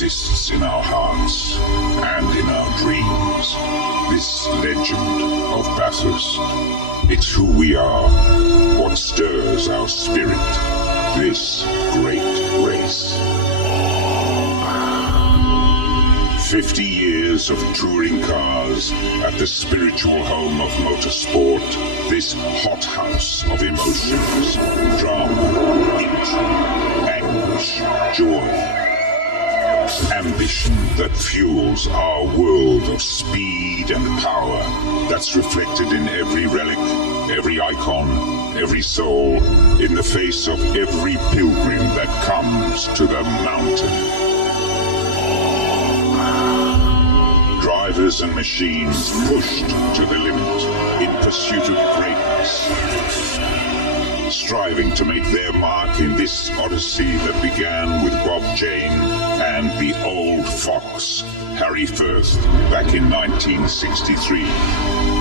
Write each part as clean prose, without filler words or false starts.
exists in our hearts and in our dreams. This legend of Bathurst. It's who we are, what stirs our spirit, this great race. 50 years of touring cars at the spiritual home of motorsport, this hothouse of emotions, drama, intrigue, anguish, joy, ambition that fuels our world of speed and power, that's reflected in every relic, every icon, every soul, in the face of every pilgrim that comes to the mountain. Drivers and machines pushed to the limit in pursuit of greatness, striving to make their mark in this odyssey that began with Bob Jane and the old fox, Harry Firth, back in 1963.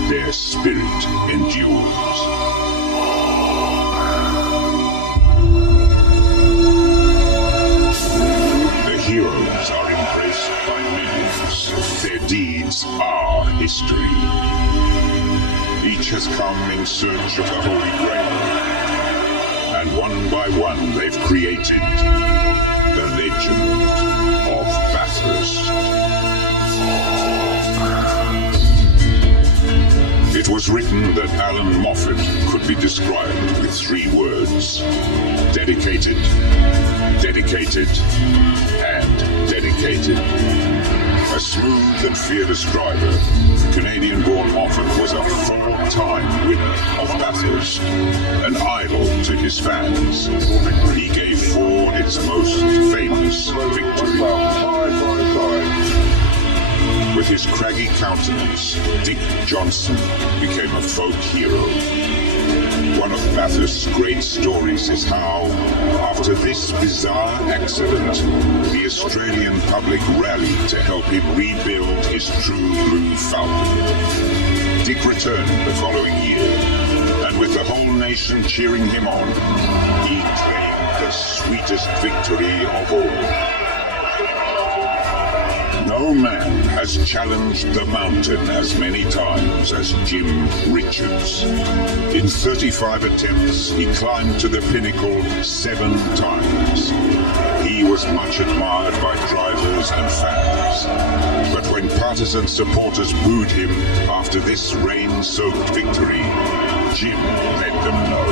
Their spirit endures. The heroes are embraced by millions. Their deeds are history. Each has come in search of the Holy Grail. And one by one they've created the legend of Bathurst. It was written that Alan Moffat could be described with 3 words: dedicated, dedicated, and dedicated. A smooth and fearless driver, Canadian-born Moffat was a 4-time winner of Bathurst, an idol to his fans. He gave Ford its most famous victory. With his craggy countenance, Dick Johnson became a folk hero. One of Bathurst's great stories is how, after this bizarre accident, the Australian public rallied to help him rebuild his true blue Falcon. Dick returned the following year, and with the whole nation cheering him on, he claimed the sweetest victory of all. No man has challenged the mountain as many times as Jim Richards. In 35 attempts, he climbed to the pinnacle 7 times. He was much admired by drivers and fans. But when partisan supporters booed him after this rain-soaked victory, Jim let them know.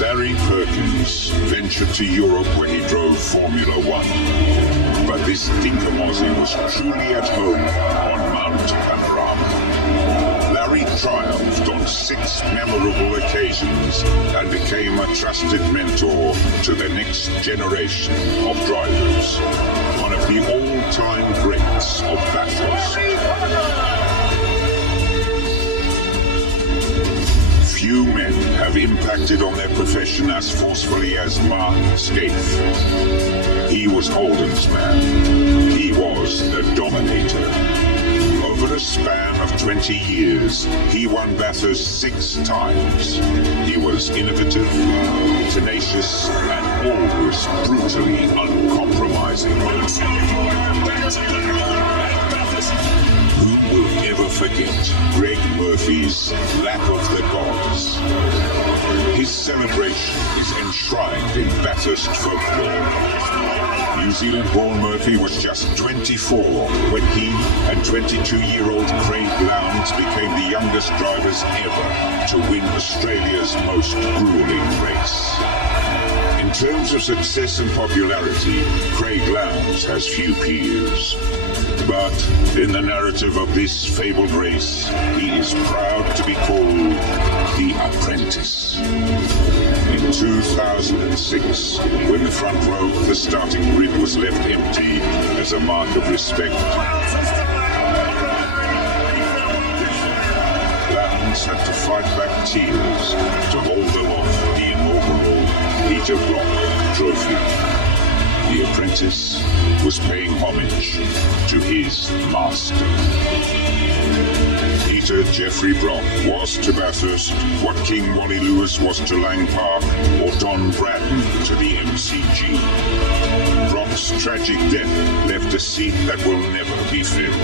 Larry Perkins ventured to Europe where he drove Formula One. But this Dinkamozzie was truly at home on Mount Panorama. Larry triumphed on 6 memorable occasions and became a trusted mentor to the next generation of drivers. One of the all-time greats of Bathurst. Few men have impacted on their profession as forcefully as Mark Skaife. He was Holden's man. He was the dominator. Over a span of 20 years, he won Bathurst 6 times. He was innovative, tenacious, and always brutally uncompromising. Who will ever forget Greg Murphy's Lap of the Gods? His celebration is enshrined in Bathurst folklore. New Zealand-born Murphy was just 24 when he and 22-year-old Craig Lowndes became the youngest drivers ever to win Australia's most grueling race. In terms of success and popularity, Craig Lowndes has few peers. But in the narrative of this fabled race, he is proud to be called the Apprentice. In 2006, when the front row of the starting grid was left empty as a mark of respect, Lowndes had to fight back tears to hold aloft the inaugural Peter Block Trophy. The Apprentice apprentice was paying homage to his master. Peter Geoffrey Brock was to Bathurst what King Wally Lewis was to Lang Park or Don Bradden to the MCG. Brock's tragic death left a seat that will never be filled.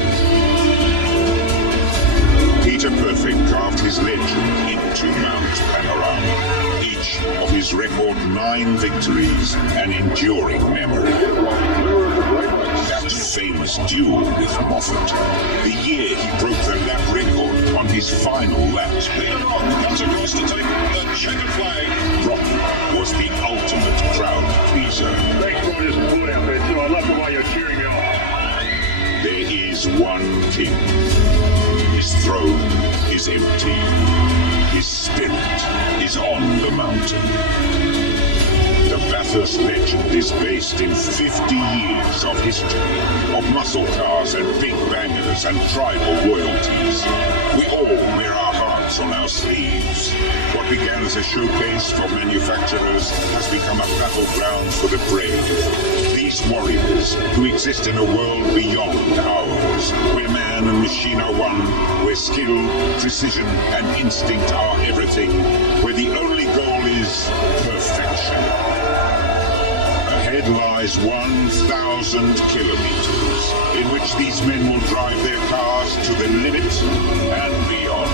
Peter Perfect carved his legend into Mount Panorama, each of his record 9 victories an enduring memory. That famous duel with Moffat, the year he broke the lap record on his final lap. Comes across to take the checkered flag. Brock was the ultimate crowd pleaser. Thanks for this support out there too. I love the way you're cheering me on. There is one king. His throne is empty. His spirit is on the mountain. The Bathurst legend is based in 50 years of history, of muscle cars and big bangers and tribal royalties. We all wear our hearts on our sleeves. What began as a showcase for manufacturers has become a battleground for the brave. These warriors who exist in a world beyond ours, where man and machine are one, where skill, precision and instinct are everything, where the only goal is perfection. Ahead lies 1,000 kilometers, in which these men will drive their cars to the limit and beyond.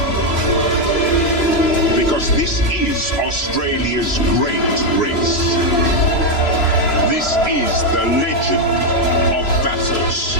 Because this is Australia's great race. This is the legend of Bathurst.